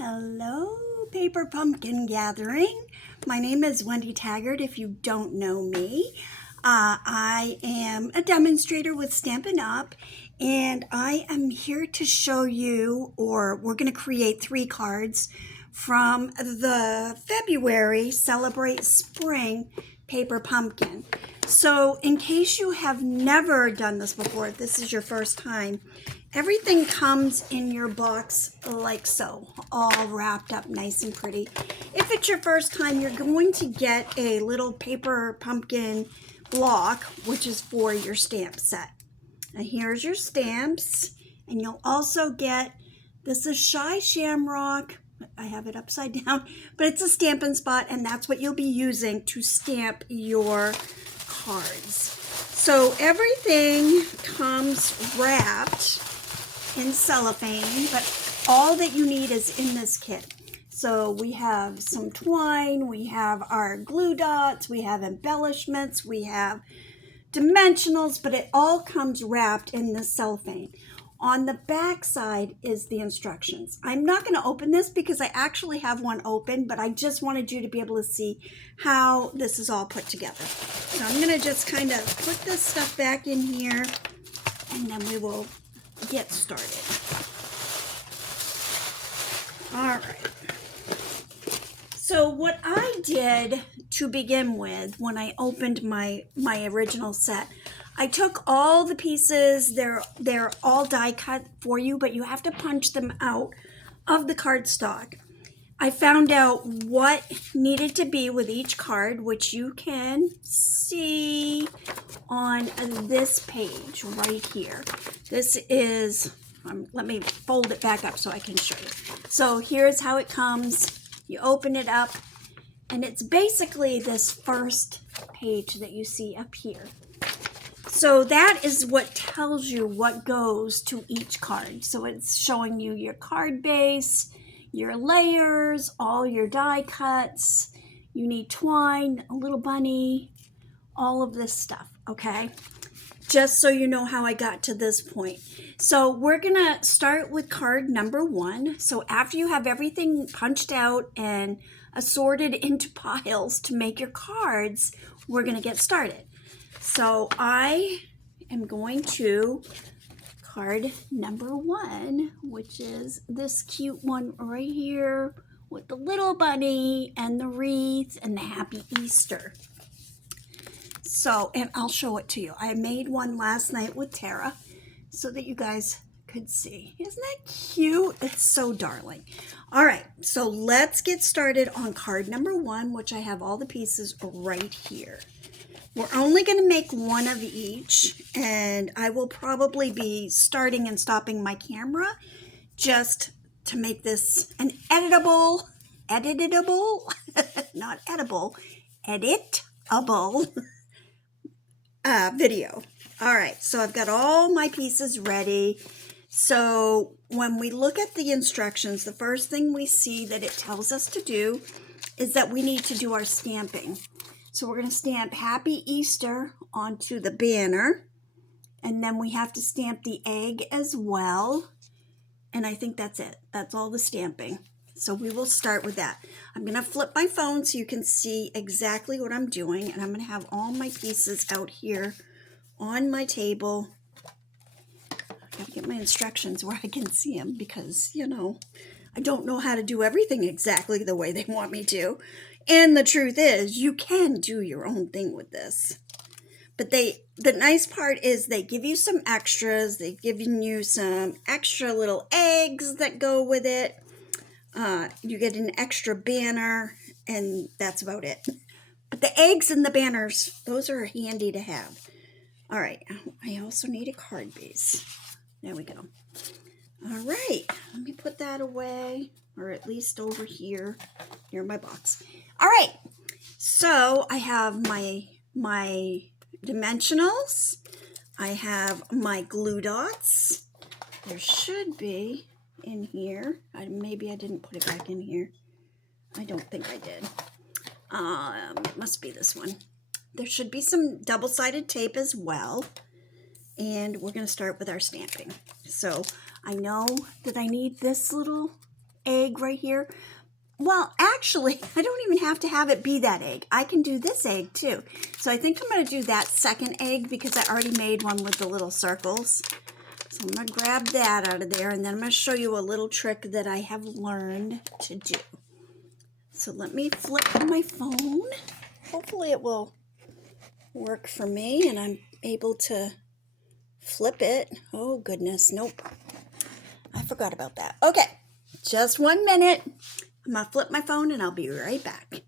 Hello, Paper Pumpkin Gathering. My name is Wendy Taggart, if you don't know me. I am a demonstrator with Stampin' Up, and I am here to show you, or we're going to create 3 cards from the February Celebrate Spring Paper Pumpkin. So in case you have never done this before, if this is your first time, everything comes in your box like so, all wrapped up nice and pretty. If it's your first time, you're going to get a little paper pumpkin block, which is for your stamp set. And here's your stamps, and you'll also get, this is Shy Shamrock. I have it upside down, but it's a Stampin' Spot, and that's what you'll be using to stamp your cards. So everything comes wrapped in cellophane, but all that you need is in this kit. So we have some twine, we have our glue dots, we have embellishments, we have dimensionals, but it all comes wrapped in this cellophane. On the back side is the instructions. I'm not going to open this because I actually have one open, but I just wanted you to be able to see how this is all put together. So I'm going to just kind of put this stuff back in here, and then we will get started. All right. So what I did to begin with when I opened my original set, I took all the pieces. They're all die cut for you, but you have to punch them out of the cardstock. I found out what needed to be with each card, which you can see on this page right here. This is, let me fold it back up so I can show you. So here's how it comes. You open it up, and it's basically this first page that you see up here. So that is what tells you what goes to each card. So it's showing you your card base, your layers, all your die cuts. You need twine, a little bunny, all of this stuff, okay? Just so you know how I got to this point. So we're gonna start with card number 1. So after you have everything punched out and assorted into piles to make your cards, we're gonna get started. So I am going to card number 1, which is this cute one right here with the little bunny and the wreath and the happy Easter. So, and I'll show it to you. I made one last night with Tara so that you guys could see. Isn't that cute? It's so darling. All right, so let's get started on card number 1, which I have all the pieces right here. We're only going to make one of each, and I will probably be starting and stopping my camera just to make this an editable, not edible, editable video. All right, so I've got all my pieces ready. So when we look at the instructions, the first thing we see that it tells us to do is that we need to do our stamping. So we're going to stamp Happy Easter onto the banner, and then we have to stamp the egg as well. And I think that's it. That's all the stamping. So we will start with that. I'm going to flip my phone so you can see exactly what I'm doing, and I'm going to have all my pieces out here on my table. I got to get my instructions where I can see them because, you know, I don't know how to do everything exactly the way they want me to. And the truth is, you can do your own thing with this. But the nice part is they give you some extras. They've given you some extra little eggs that go with it. You get an extra banner, and that's about it. But the eggs and the banners, those are handy to have. All right, I also need a card base. There we go. All right, let me put that away, or at least over here near my box. All right, so I have my dimensionals. I have my glue dots. There should be in here. Maybe I didn't put it back in here. I don't think I did. It must be this one. There should be some double-sided tape as well. And we're going to start with our stamping. So I know that I need this little egg right here. Well, actually, I don't even have to have it be that egg. I can do this egg too. So I think I'm going to do that second egg because I already made one with the little circles. So I'm going to grab that out of there, and then I'm going to show you a little trick that I have learned to do. So let me flip my phone. Hopefully it will work for me and I'm able to flip it. Oh goodness, nope. I forgot about that. Okay, just 1 minute. I'm going to flip my phone and I'll be right back.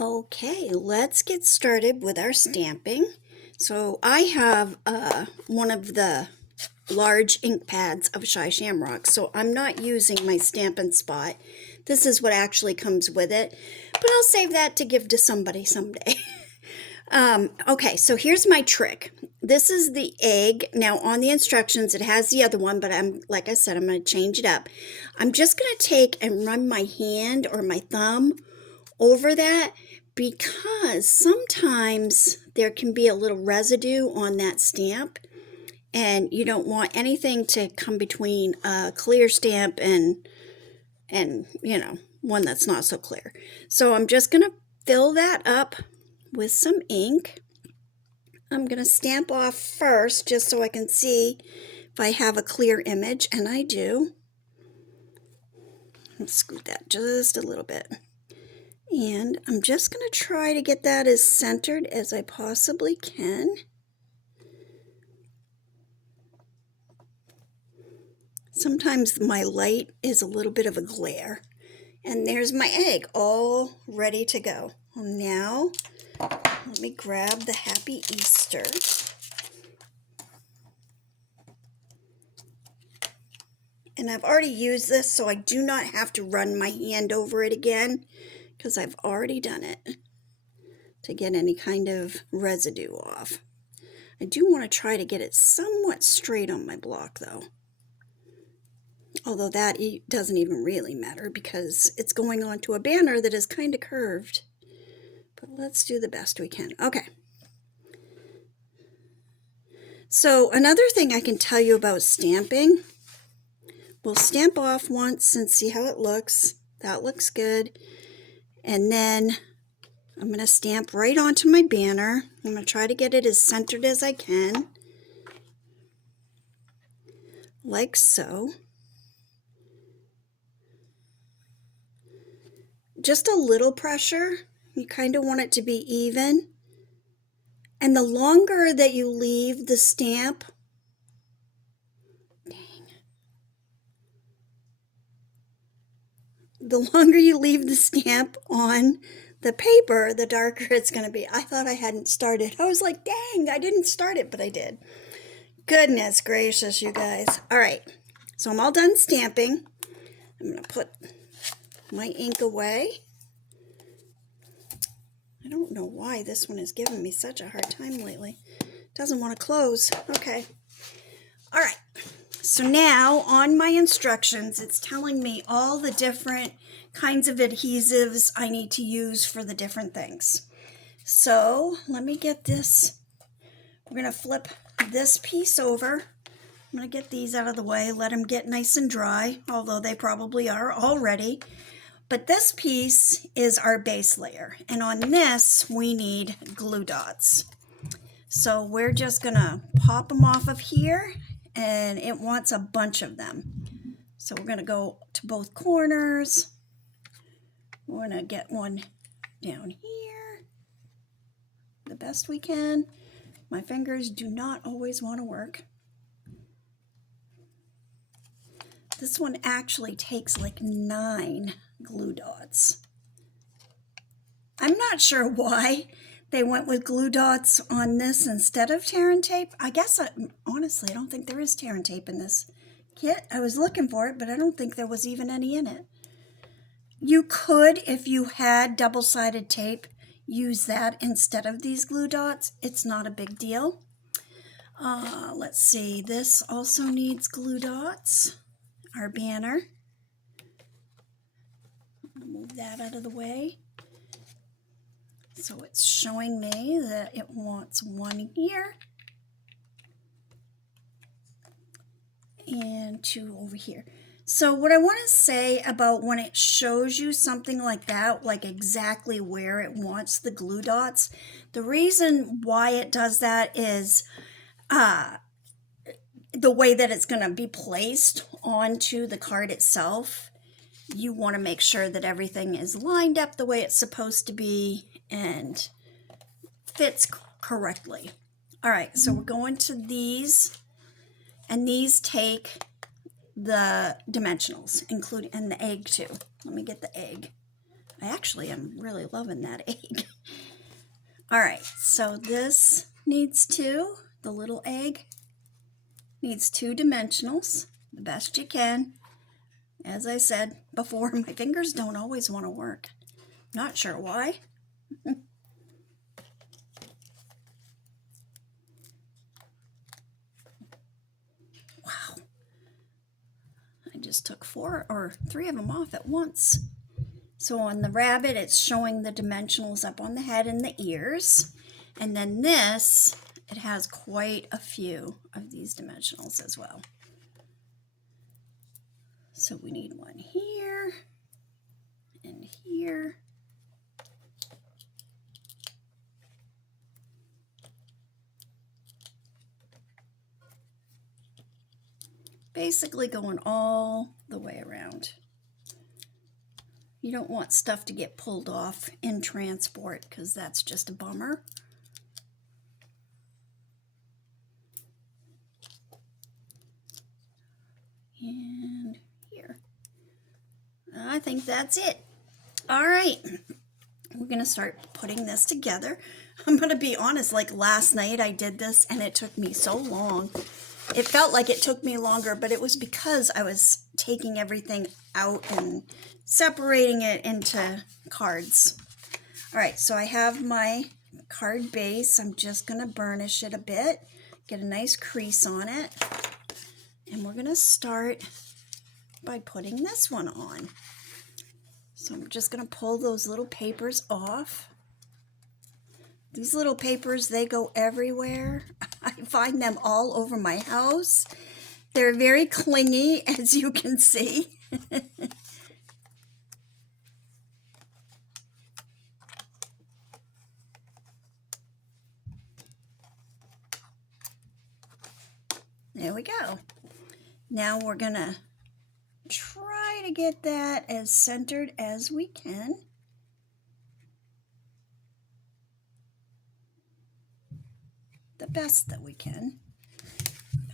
Okay, let's get started with our stamping. So I have one of the large ink pads of Shy Shamrock, so I'm not using my Stampin' Spot. This is what actually comes with it, but I'll save that to give to somebody someday. Okay, so here's my trick. This is the egg. Now on the instructions it has the other one, but like I said, I'm going to change it up. I'm just going to take and run my hand or my thumb over that, because sometimes there can be a little residue on that stamp, and you don't want anything to come between a clear stamp and you know, one that's not so clear. So I'm just going to fill that up with some ink. I'm going to stamp off first just so I can see if I have a clear image, and I do. Let's scoot that just a little bit. And I'm just going to try to get that as centered as I possibly can. Sometimes my light is a little bit of a glare. And there's my egg all ready to go. Now, let me grab the Happy Easter. And I've already used this, so I do not have to run my hand over it again, because I've already done it to get any kind of residue off. I do want to try to get it somewhat straight on my block though. Although that doesn't even really matter because it's going onto a banner that is kind of curved. But let's do the best we can. Okay. So another thing I can tell you about stamping, we'll stamp off once and see how it looks. That looks good. And then I'm going to stamp right onto my banner. I'm going to try to get it as centered as I can, like so. Just a little pressure. You kind of want it to be even. And the longer that you leave the stamp, the longer you leave the stamp on the paper, the darker it's going to be. I thought I hadn't started. I was like, dang, I didn't start it, but I did. Goodness gracious, you guys. All right, so I'm all done stamping. I'm going to put my ink away. I don't know why this one is giving me such a hard time lately. It doesn't want to close. Okay. All right. So now on my instructions, it's telling me all the different kinds of adhesives I need to use for the different things. So let me get this. We're going to flip this piece over. I'm going to get these out of the way, let them get nice and dry, although they probably are already. But this piece is our base layer, and on this we need glue dots. So we're just going to pop them off of here, and it wants a bunch of them. So we're going to go to both corners. We're going to get one down here the best we can. My fingers do not always want to work. This one actually takes like 9 glue dots. I'm not sure why they went with glue dots on this instead of tear and tape. I guess, honestly, I don't think there is tear and tape in this kit. I was looking for it, but I don't think there was even any in it. You could, if you had double-sided tape, use that instead of these glue dots. It's not a big deal. Let's see, this also needs glue dots. Our banner. Move that out of the way. So it's showing me that it wants one here and 2 over here. So what I want to say about when it shows you something like that, like exactly where it wants the glue dots, the reason why it does that is the way that it's going to be placed onto the card itself. You want to make sure that everything is lined up the way it's supposed to be and fits correctly. All right, so we're going to these, and these take the dimensionals, including, and the egg too. Let me get the egg. I actually am really loving that egg. All right, so this needs 2, the little egg needs 2 dimensionals, the best you can. As I said before, my fingers don't always want to work. Not sure why. Wow. I just took 4 or 3 of them off at once. So on the rabbit, it's showing the dimensionals up on the head and the ears. And then this, it has quite a few of these dimensionals as well. So we need one here and here. Basically going all the way around. You don't want stuff to get pulled off in transport because that's just a bummer. And here. I think that's it. All right. We're going to start putting this together. I'm going to be honest, like last night I did this and it took me so long. It felt like it took me longer, but it was because I was taking everything out and separating it into cards. All right, so I have my card base. I'm just going to burnish it a bit, get a nice crease on it. And we're going to start by putting this one on. So I'm just going to pull those little papers off. These little papers, they go everywhere. I find them all over my house. They're very clingy, as you can see. There we go. Now we're going to try to get that as centered as we can. The best that we can.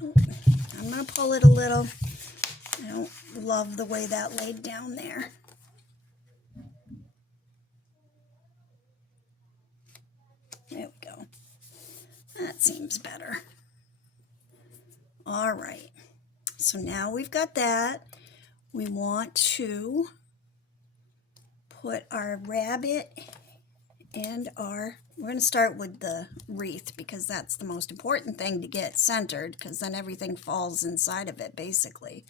I'm going to pull it a little. I don't love the way that laid down there. There we go. That seems better. All right. So now we've got that. We want to put our rabbit and we're going to start with the wreath because that's the most important thing to get centered because then everything falls inside of it basically.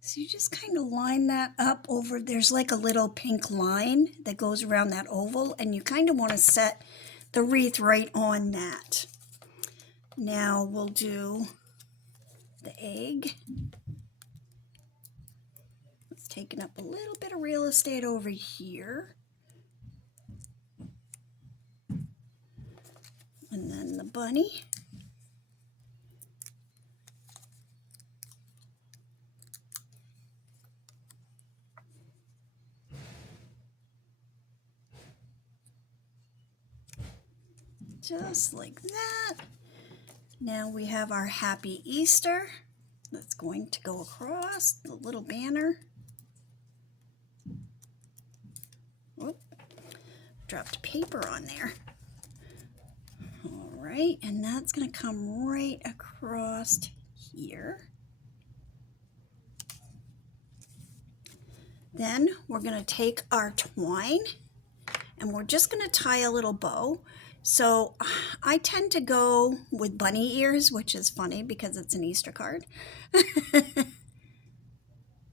So you just kind of line that up over, there's like a little pink line that goes around that oval, and you kind of want to set the wreath right on that. Now we'll do the egg. It's taking up a little bit of real estate over here. And then the bunny. Just like that. Now we have our Happy Easter that's going to go across the little banner. Whoop, dropped paper on there. All right, and that's going to come right across here. Then we're going to take our twine and we're just going to tie a little bow. So I tend to go with bunny ears, which is funny because it's an Easter card,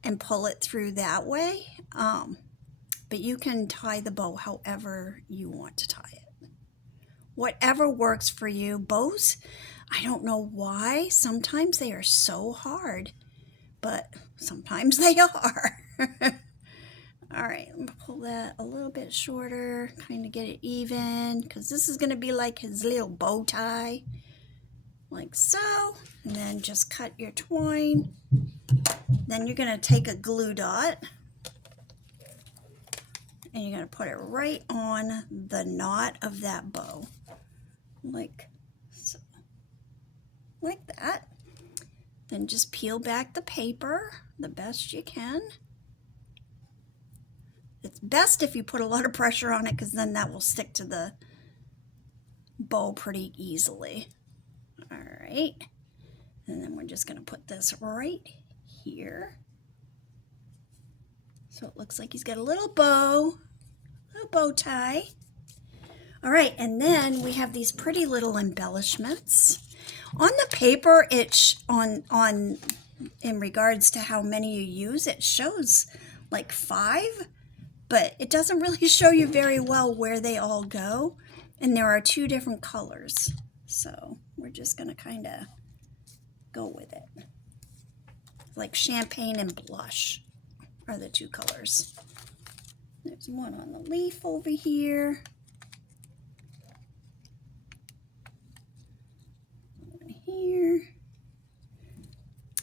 and pull it through that way. But you can tie the bow however you want to tie it. Whatever works for you. Bows, I don't know why. Sometimes they are so hard, but sometimes they are. All right, I'm gonna pull that a little bit shorter, kind of get it even, because this is gonna be like his little bow tie, like so. And then just cut your twine. Then you're gonna take a glue dot and you're gonna put it right on the knot of that bow, like so, like that. Then just peel back the paper the best you can. It's best if you put a lot of pressure on it, because then that will stick to the bow pretty easily. All right, and then we're just gonna put this right here. So it looks like he's got a little bow tie. All right, and then we have these pretty little embellishments. On the paper, it's on in regards to how many you use, it shows like 5, but it doesn't really show you very well where they all go. And there are 2 different colors. So we're just gonna kind of go with it. Like champagne and blush are the 2 colors. There's one on the leaf over here. One here.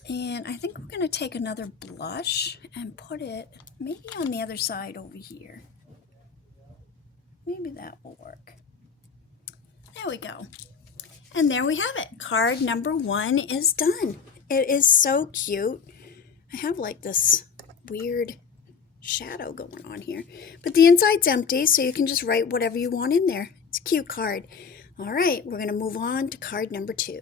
And I think we're going to take another blush and put it maybe on the other side over here. Maybe that will work. There we go. And there we have it. Card number 1 is done. It is so cute. I have like this weird shadow going on here, but the inside's empty, so you can just write whatever you want in there. It's a cute card. All right, we're going to move on to card number 2.